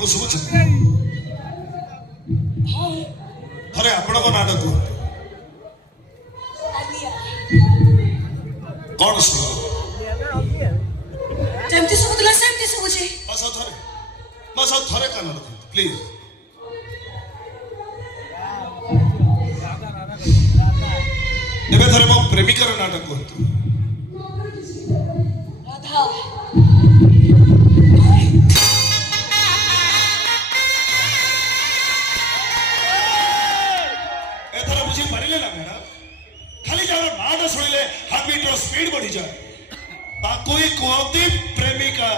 ଆପଣଙ୍କୁ ଶୁଭୁଛି? ଥରେ ଆପଣଙ୍କ ନାଟ କୁହନ୍ତୁ। କଣ ଶୁଣିଲେ? ଯେମିତି ଶୁଭୁଥିଲା ସେମିତି ଶୁଭୁଛି। ବସ ଥରେ କାନ ରଖନ୍ତୁ ପ୍ଲିଜ। ଏବେ ଥରେ ମୋ ପ୍ରେମିକାର ନାଟ କୁହନ୍ତୁ। ରାଧା। ଏଥର ବୁଝିପାରିଲେ ନା ମ୍ୟାଡାମ? ଖାଲି ଯାହାର ନାଟ ଶୁଣିଲେ ହାର୍ଟ ବିଟ୍ ର ସ୍ପିଡ ବଢିଯାଏ, ତାକୁ ହିଁ କୁହନ୍ତି ପ୍ରେମିକା।